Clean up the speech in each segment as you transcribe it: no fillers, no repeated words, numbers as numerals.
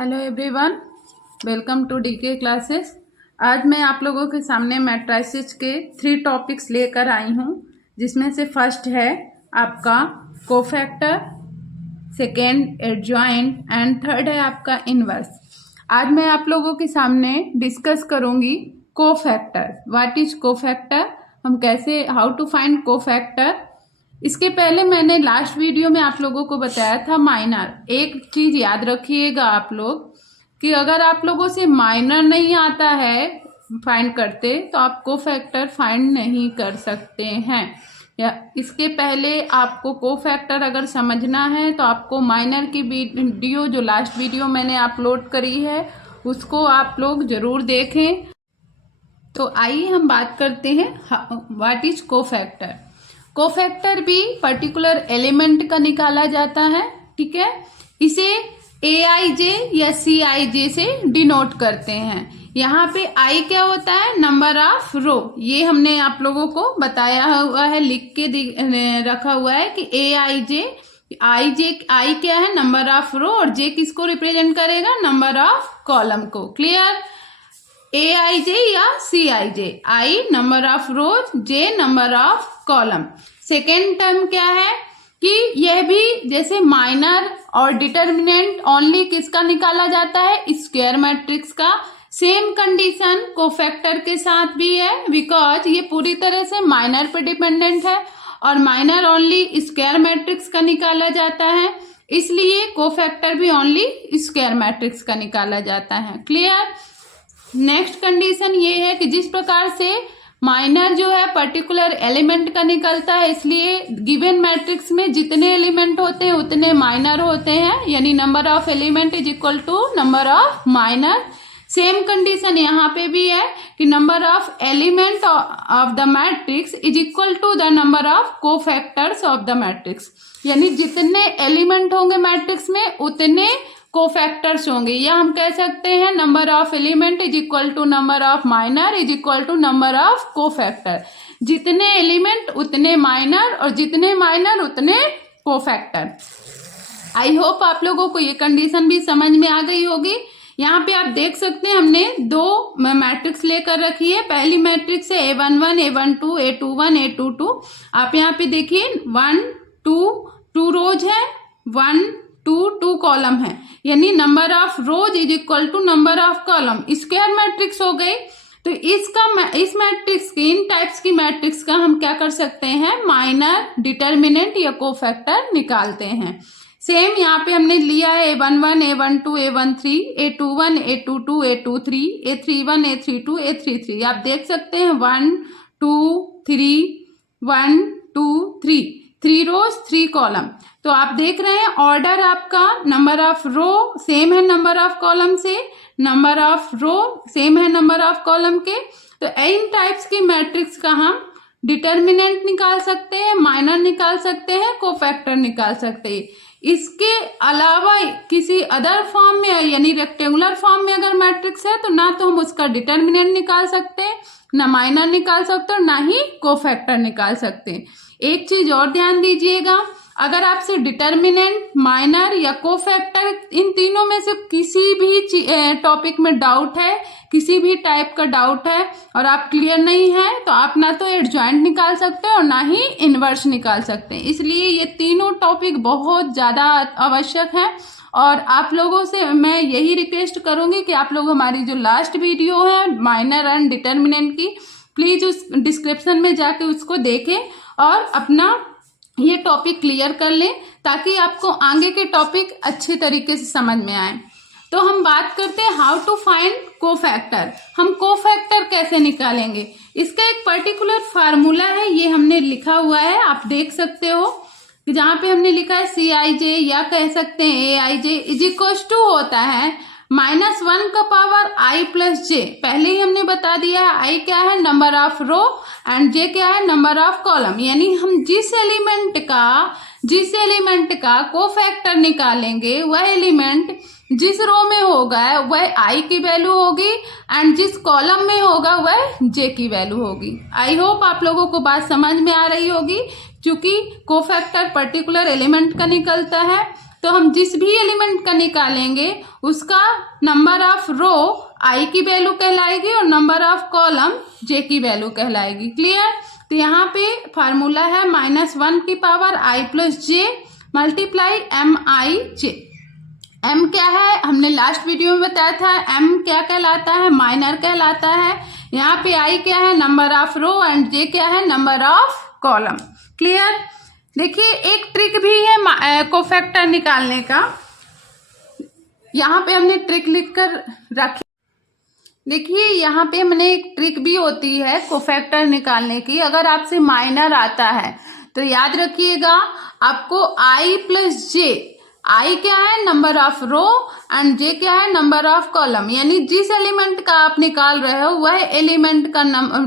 Hello everyone, welcome to DK classes. आज मैं आप लोगों के सामने मैट्रिसेस के 3 टॉपिक्स लेकर आई हूँ, जिसमें से फर्स्ट है आपका cofactor, second adjoint and third है आपका इनवर्स। आज मैं आप लोगों के सामने डिस्कस करूँगी कोफैक्टर। व्हाट इज कोफैक्टर, हम कैसे हाउ टू फाइंड कोफैक्टर। इसके पहले मैंने लास्ट वीडियो में आप लोगों को बताया था माइनर। एक चीज याद रखिएगा आप लोग कि अगर आप लोगों से माइनर नहीं आता है फाइंड करते तो आप कोफैक्टर फाइंड नहीं कर सकते हैं। या इसके पहले आपको कोफैक्टर अगर समझना है तो आपको माइनर की वीडियो, जो लास्ट वीडियो मैंने अपलोड करी है, उसको आप लोग जरूर देखें। तो आइए हम बात करते हैं व्हाट इज कोफैक्टर। कोफैक्टर भी पर्टिकुलर एलिमेंट का निकाला जाता है, ठीक है। इसे AIJ या CIJ से डिनोट करते हैं। यहाँ पे I क्या होता है, नंबर ऑफ रो। ये हमने आप लोगों को बताया हुआ है, लिख के रखा हुआ है कि I क्या है, नंबर ऑफ रो, और J किसको रिप्रेजेंट करेगा, नंबर ऑफ कॉलम को। क्लियर। AIJ या CIJ, I number of rose, J number of column. Second term क्या है कि यह भी जैसे माइनर और डिटर्मिनेंट ओनली किसका निकाला जाता है, स्क्वायर मैट्रिक्स का। सेम कंडीशन कोफैक्टर के साथ भी है, बिकॉज ये पूरी तरह से माइनर पे डिपेंडेंट है और माइनर ओनली स्क्वायर मैट्रिक्स का निकाला जाता है, इसलिए कोफैक्टर भी ओनली स्क्वायर मैट्रिक्स का निकाला जाता है। क्लियर। नेक्स्ट कंडीशन ये है कि जिस प्रकार से माइनर जो है पर्टिकुलर एलिमेंट का निकलता है, इसलिए गिवन मैट्रिक्स में जितने एलिमेंट होते हैं उतने माइनर होते हैं, यानी number of element is equal to number of minor. Same condition यहाँ पे भी है कि number of element of the matrix is equal to the number of cofactors of the matrix, यानी जितने एलिमेंट होंगे मैट्रिक्स में उतने कोफैक्टर्स होंगे। या हम कह सकते हैं number of element is equal to number of minor is equal to number of cofactor. जितने एलिमेंट उतने माइनर और जितने माइनर उतने कोफैक्टर। आई होप आप लोगों को ये कंडीशन भी समझ में आ गई होगी। यहाँ पे आप देख सकते हैं हमने 2 मैट्रिक्स लेकर रखी है। पहली मैट्रिक्स है A11, A12, A21, A22। आप यहाँ पे देखिए 1, 2 रोज है, 1, 2 कॉलम है, यानी number of rows is equal to number of column. Square matrix हो गई। तो इस मैट्रिक्स की, इन टाइप्स की मैट्रिक्स का हम क्या कर सकते हैं, माइनर, डिटर्मिनेंट या कोफैक्टर निकालते हैं। सेम यहाँ पे हमने लिया है A11, A12, A13, A21, A22, A23, A31, A32, A33। आप देख सकते हैं 1, 2, 3, 1, 2, 3 रोज 3 कॉलम। तो आप देख रहे हैं ऑर्डर आपका, नंबर ऑफ रो सेम है नंबर ऑफ कॉलम से, नंबर ऑफ रो सेम है नंबर ऑफ कॉलम के। तो इन टाइप्स की मैट्रिक्स का हम डिटर्मिनेंट निकाल सकते हैं, माइनर निकाल सकते हैं, कोफैक्टर निकाल सकते हैं। इसके अलावा किसी अदर फॉर्म में, यानी रेक्टेंगुलर फॉर्म में अगर मैट्रिक्स है तो ना तो हम उसका डिटर्मिनेंट निकाल सकते हैं, ना माइनर निकाल सकते और ना ही कोफैक्टर निकाल सकते हैं। एक चीज और ध्यान दीजिएगा, अगर आपसे डिटर्मिनेंट, माइनर या कोफैक्टर, इन तीनों में से किसी भी टॉपिक में डाउट है, किसी भी टाइप का डाउट है और आप क्लियर नहीं है, तो आप ना तो एडजॉइंट निकाल सकते हैं और ना ही इनवर्स निकाल सकते हैं। इसलिए ये तीनों टॉपिक बहुत ज़्यादा आवश्यक है और आप लोगों से मैं यही रिक्वेस्ट करूंगी कि आप लोग हमारी जो लास्ट वीडियो है माइनर एंड डिटर्मिनेंट की, प्लीज़ उस डिस्क्रिप्शन में जाके उसको देखें और अपना ये टॉपिक क्लियर कर लें, ताकि आपको आगे के टॉपिक अच्छे तरीके से समझ में आए। तो हम बात करते हैं हाउ टू फाइंड कोफैक्टर। हम कोफैक्टर कैसे निकालेंगे, इसका एक पर्टिकुलर फार्मूला है, ये हमने लिखा हुआ है, आप देख सकते हो कि जहाँ पे हमने लिखा है CIJ या कह सकते हैं AIJ इज इक्वल टू होता है -1 का पावर I प्लस J। पहले ही हमने बता दिया है I क्या है, number of row, and J क्या है, नंबर ऑफ कॉलम। यानी हम जिस एलिमेंट का कोफैक्टर निकालेंगे वह एलिमेंट जिस रो में होगा वह I की वैल्यू होगी एंड जिस कॉलम में होगा वह J की वैल्यू होगी। आई होप आप लोगों को बात समझ में आ रही होगी। क्योंकि कोफैक्टर पर्टिकुलर एलिमेंट का निकलता है तो हम जिस भी एलिमेंट का निकालेंगे उसका नंबर ऑफ रो आई की वैल्यू कहलाएगी और नंबर ऑफ कॉलम जे की वैल्यू कहलाएगी। क्लियर? तो यहाँ पे फार्मूला है -1 की पावर आई प्लस जे मल्टीप्लाई एम आई जे। एम क्या है? हमने लास्ट वीडियो में बताया था, एम क्या कहलाता है? माइनर कहलाता है। यहाँ पे आई क्या है? नंबर ऑफ रो एंड जे क्या है? Number of column. क्लियर? देखिए एक ट्रिक भी है कोफैक्टर निकालने का, यहाँ पे हमने ट्रिक लिख कर रखी। देखिए यहाँ पे हमने एक ट्रिक भी होती है कोफैक्टर निकालने की। अगर आपसे माइनर आता है तो याद रखिएगा आपको आई प्लस जे, आई क्या है? नंबर ऑफ रो एंड जे क्या है? Number of column. यानी जिस एलिमेंट का आप निकाल रहे हो वह एलिमेंट का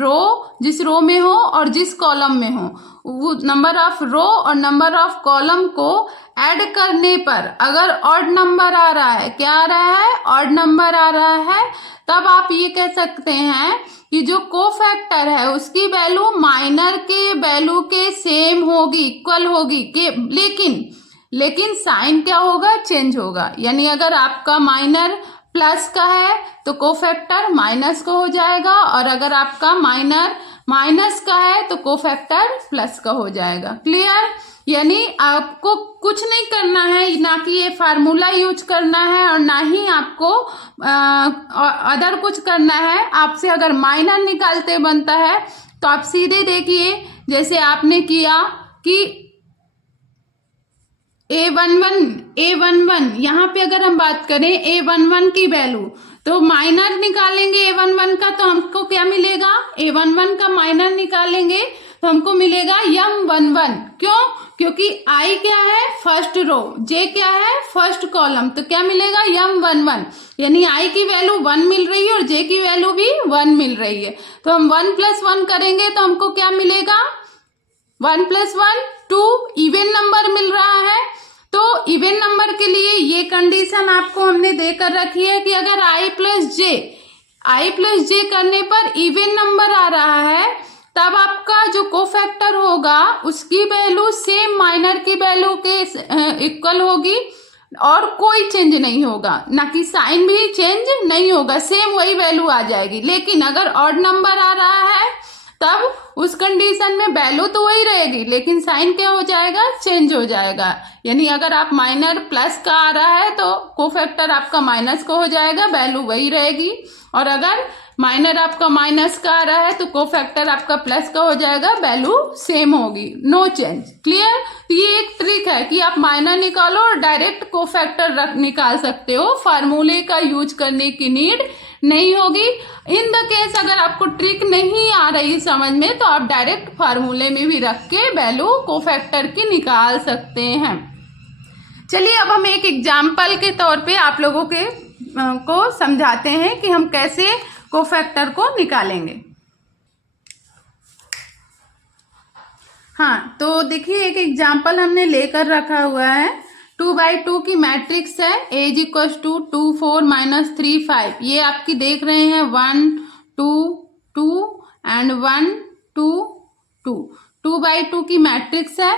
रो जिस रो में हो और जिस कॉलम में हो, वो नंबर ऑफ रो और नंबर ऑफ कॉलम को ऐड करने पर अगर ऑड नंबर आ रहा है, क्या आ रहा है? ऑड नंबर आ रहा है, तब आप ये कह सकते हैं कि जो कोफैक्टर है उसकी वैल्यू माइनर के वैल्यू के सेम होगी, इक्वल होगी के, लेकिन साइन क्या होगा? चेंज होगा। यानी अगर आपका माइनर प्लस का है तो कोफैक्टर माइनस का हो जाएगा, और अगर आपका माइनर माइनस का है तो कोफैक्टर प्लस का हो जाएगा। क्लियर? यानी आपको कुछ नहीं करना है, ना कि ये फार्मूला यूज करना है और ना ही आपको अदर कुछ करना है। आपसे अगर माइनर निकालते बनता है तो आप सीधे देखिए, जैसे आपने किया कि A11 यहाँ पे अगर हम बात करें A11 की वैल्यू, तो माइनर निकालेंगे A11 का तो हमको क्या मिलेगा? A11 का माइनर निकालेंगे तो हमको मिलेगा M11। क्यों? क्योंकि I क्या है? फर्स्ट रो, J क्या है? फर्स्ट कॉलम, तो क्या मिलेगा? M11। यानी I की वैल्यू 1 मिल रही है और J की वैल्यू भी 1 मिल रही है। तो हम 1 + 1 करेंगे तो हमको क्या मिलेगा? 1 + 1 2, इवन नंबर मिल रहा है। तो इवन नंबर के लिए ये कंडीशन आपको हमने देकर रखी है कि अगर I प्लस जे करने पर इवन नंबर आ रहा है, तब आपका जो कोफैक्टर होगा उसकी वैल्यू सेम माइनर की वैल्यू के इक्वल होगी और कोई चेंज नहीं होगा, ना कि साइन भी चेंज नहीं होगा, सेम वही वैल्यू आ जाएगी। लेकिन अगर ऑड नंबर आ रहा है तब उस कंडीशन में वैल्यू तो वही रहेगी, लेकिन साइन क्या हो जाएगा? चेंज हो जाएगा। यानी अगर आप माइनर प्लस का आ रहा है तो कोफैक्टर आपका माइनस का हो जाएगा, वैल्यू वही रहेगी। और अगर माइनर आपका माइनस का आ रहा है तो कोफैक्टर आपका प्लस का हो जाएगा, वैल्यू सेम होगी, नो चेंज। क्लियर? ये एक ट्रिक है कि आप माइनर निकालो और डायरेक्ट कोफैक्टर निकाल सकते हो, फार्मूले का यूज करने की नीड नहीं होगी। इन द केस अगर आपको ट्रिक नहीं आ रही समझ में तो आप डायरेक्ट फार्मूले में भी रख के वैल्यू कोफैक्टर की निकाल सकते हैं। चलिए अब हम एक एग्जाम्पल के तौर पे आप लोगों को समझाते हैं कि हम कैसे कोफैक्टर को निकालेंगे। हाँ, तो देखिए एक एग्जाम्पल हमने लेकर रखा हुआ है। 2x2 की मैट्रिक्स है, A = 2 4 -3 5। ये आपकी देख रहे हैं 1 2 2 एंड 1 2 2। 2x2 की मैट्रिक्स है।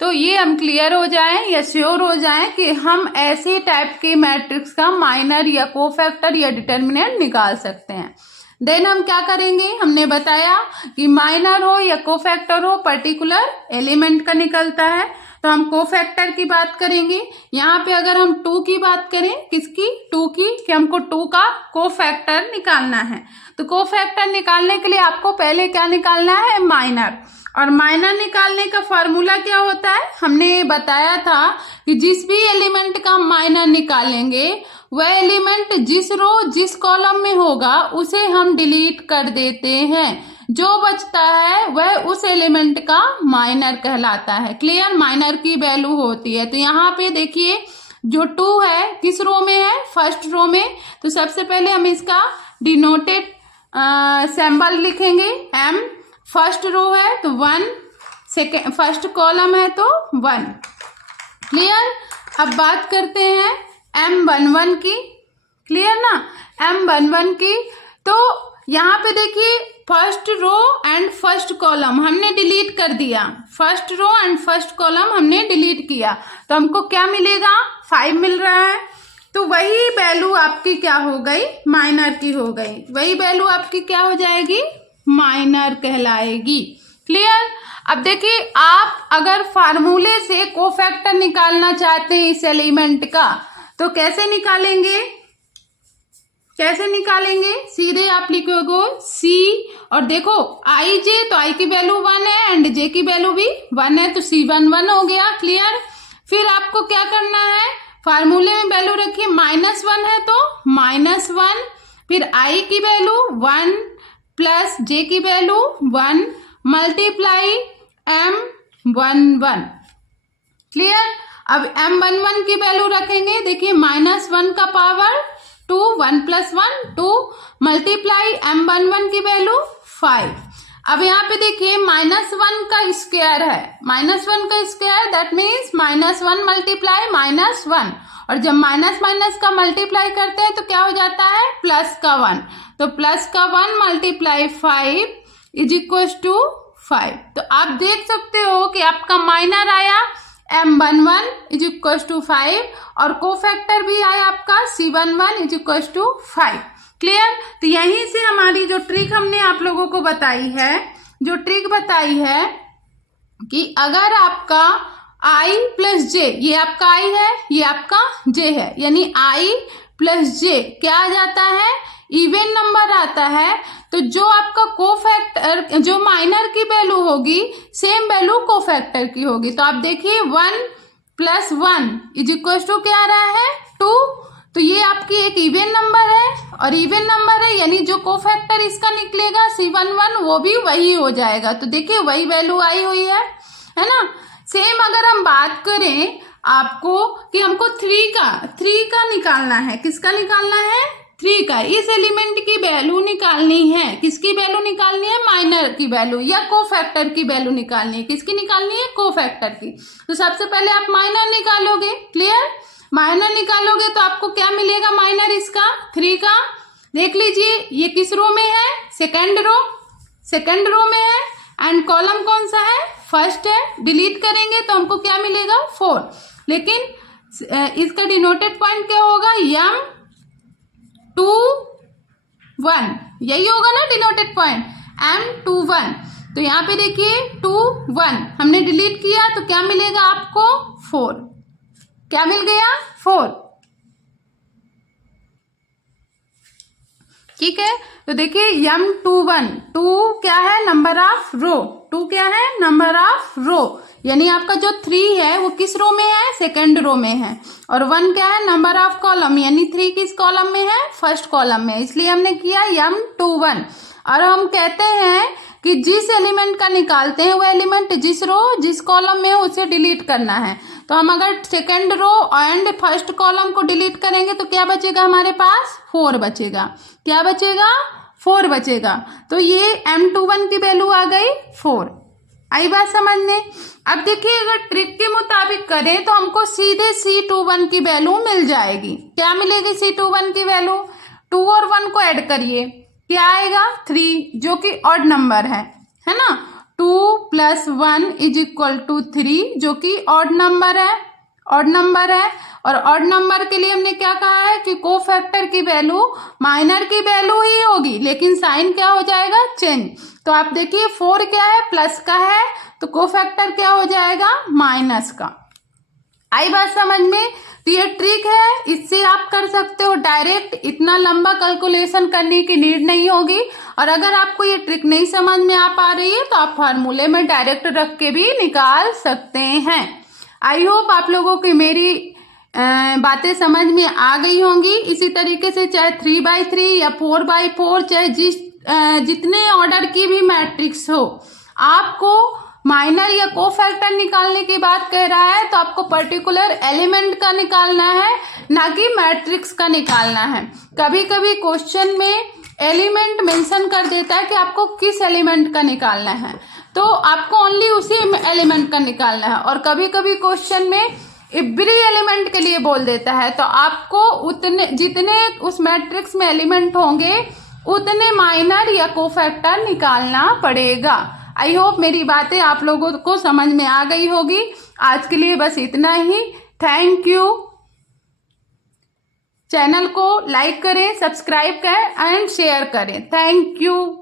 तो ये हम क्लियर हो जाएं या श्योर हो जाएं कि हम ऐसे टाइप के मैट्रिक्स का माइनर या कोफैक्टर या डिटर्मिनेंट निकाल सकते हैं। देन हम क्या करेंगे? हमने बताया कि माइनर हो या कोफैक्टर हो, पर्टिकुलर एलिमेंट का निकलता है। तो हम कोफैक्टर की बात करेंगे। यहाँ पे अगर हम 2 की बात करें, किसकी? 2 की, कि हमको 2 का कोफैक्टर निकालना है। तो कोफैक्टर निकालने के लिए आपको पहले क्या निकालना है? माइनर। और माइनर निकालने का फॉर्मूला क्या होता है? हमने बताया था कि जिस भी एलिमेंट का माइनर निकालेंगे वह एलिमेंट जिस रो जिस कॉलम में होगा उसे हम डिलीट कर देते हैं। जो बचता है वह उस एलिमेंट का माइनर कहलाता है। क्लियर? माइनर की वैल्यू होती है। तो यहाँ पे देखिए जो 2 है किस रो में है? फर्स्ट रो में। तो सबसे पहले हम इसका डिनोटेड सिंबल लिखेंगे m। फर्स्ट रो है तो 1, सेकेंड फर्स्ट कॉलम है तो 1। क्लियर? अब बात करते हैं M11 की। क्लियर ना? M11 की। तो यहाँ पे देखिए first row and first column हमने डिलीट कर दिया, first row and first column हमने डिलीट किया, तो हमको क्या मिलेगा, 5 मिल रहा है। तो वही वैल्यू आपकी क्या हो गई, माइनर की हो गई, वही वैल्यू आपकी क्या हो जाएगी, माइनर कहलाएगी। क्लियर। अब देखिए आप अगर फार्मूले से कोफैक्टर निकालना चाहते हैं इस एलिमेंट का, तो कैसे निकालेंगे, कैसे निकालेंगे, सीधे आप लिखोगे सी और देखो आई जे, तो आई की वैल्यू 1 है एंड जे की वैल्यू भी 1 है, तो C1 1 हो गया। क्लियर। फिर आपको क्या करना है, फार्मूले में वैल्यू रखिए, -1 है तो -1, फिर आई की वैल्यू 1 प्लस जे की वैल्यू 1 मल्टीप्लाई M11। क्लियर। अब M11 की वैल्यू रखेंगे, देखिए -1 का पावर 2, 1 + 1 2 मल्टीप्लाई M11 की वैल्यू 5। अब यहाँ पे देखिए -1 का स्क्वायर है, -1 का स्क्वायर दैट मीन्स -1 मल्टीप्लाई -1, और जब माइनस माइनस का मल्टीप्लाई करते हैं तो क्या हो जाता है, प्लस का 1, तो प्लस का 1 मल्टीप्लाई 5 इज इक्वल टू 5। तो आप देख सकते हो कि आपका माइनर आया M11 इज इक्वल टू 5 और कोफैक्टर भी आया आपका C11 is equal to 5। Clear. तो यहीं से हमारी जो ट्रिक हमने आप लोगों को बताई है, जो ट्रिक बताई है कि अगर आपका I प्लस जे, ये आपका I है, ये आपका J है, यानी I प्लस J क्या आ जाता है, इवन नंबर आता है, तो जो आपका कोफैक्टर, जो माइनर की वैल्यू होगी सेम वैल्यू कोफैक्टर की होगी। तो आप देखिए 1 + 1 इज इक्वल टू क्या आ रहा है, 2। तो ये आपकी एक इवन नंबर है और इवन नंबर है, यानी जो कोफैक्टर इसका निकलेगा C11 वो भी वही हो जाएगा। तो देखिए वही वैल्यू आई हुई है ना। सेम अगर हम बात करें आपको कि हमको 3 का निकालना है, किसका निकालना है, 3 का, इस एलिमेंट की वैल्यू निकालनी है, किसकी वैल्यू निकालनी है, माइनर की वैल्यू या कोफैक्टर की वैल्यू निकालनी है, किसकी निकालनी है, कोफैक्टर की। तो सबसे पहले आप माइनर निकालोगे। क्लियर। माइनर निकालोगे तो आपको क्या मिलेगा, माइनर इसका 3 का, देख लीजिए ये किस रो में है, सेकेंड रो में है एंड कॉलम कौन सा है, फर्स्ट है। डिलीट करेंगे तो हमको क्या मिलेगा, 4, लेकिन इसका डिनोटेड पॉइंट क्या होगा, M21, यही होगा ना डिनोटेड पॉइंट, M21। तो यहाँ पे देखिए 2 1 हमने डिलीट किया तो क्या मिलेगा आपको, 4, क्या मिल गया, 4। ठीक है। तो देखिए M21, 2 क्या है, नंबर ऑफ रो, 2 क्या है, नंबर ऑफ रो, यानी आपका जो 3 है वो किस रो में है, सेकंड रो में है, और 1 क्या है, नंबर ऑफ कॉलम, यानी 3 किस कॉलम में है, फर्स्ट कॉलम में, इसलिए हमने किया M21। और हम कहते हैं कि जिस एलिमेंट का निकालते हैं वो एलिमेंट जिस रो जिस कॉलम में है उसे डिलीट करना है। तो हम अगर second row and first column को डिलीट करेंगे तो क्या बचेगा हमारे पास, 4 बचेगा। क्या बचेगा, 4 बचेगा। तो ये M21 की वैल्यू आ गई 4। आई बात समझने। अब देखिए अगर ट्रिक के मुताबिक करें तो हमको सीधे C21 की वैल्यू मिल जाएगी। क्या मिलेगी C21 की वैल्यू, 2 और 1 को ऐड करिए, क्या आएगा, 3, जो कि ऑड नंबर है ना। 2 + 1 इज इक्वल टू 3, जो कि ऑड नंबर है, और ऑड नंबर के लिए हमने क्या कहा है कि कोफैक्टर की वैल्यू माइनर की वैल्यू ही होगी, लेकिन साइन क्या हो जाएगा, चेंज। तो आप देखिए 4 क्या है, प्लस का है, तो कोफैक्टर क्या हो जाएगा, माइनस का। आई बात समझ में। तो ये ट्रिक है, इससे आप कर सकते हो डायरेक्ट, इतना लंबा कैलकुलेशन करने की नीड नहीं होगी। और अगर आपको ये ट्रिक नहीं समझ में आ पा रही है तो आप फार्मूले में डायरेक्ट रख के भी निकाल सकते हैं। आई होप आप लोगों की मेरी बातें समझ में आ गई होंगी। इसी तरीके से चाहे 3/3 या 4/4, चाहे जितने ऑर्डर की भी मैट्रिक्स हो, आपको माइनर या कोफैक्टर निकालने की बात कह रहा है तो आपको पर्टिकुलर एलिमेंट का निकालना है, ना कि मैट्रिक्स का निकालना है। कभी कभी क्वेश्चन में एलिमेंट मेंशन कर देता है कि आपको किस एलिमेंट का निकालना है, तो आपको ओनली उसी एलिमेंट का निकालना है। और कभी कभी क्वेश्चन में एवरी एलिमेंट के लिए बोल देता है, तो आपको उतने जितने उस मैट्रिक्स में एलिमेंट होंगे उतने माइनर या कोफैक्टर निकालना पड़ेगा। आई होप मेरी बातें आप लोगों को समझ में आ गई होगी। आज के लिए बस इतना ही। Thank you. चैनल को लाइक करें, सब्सक्राइब करें एंड शेयर करें। Thank you.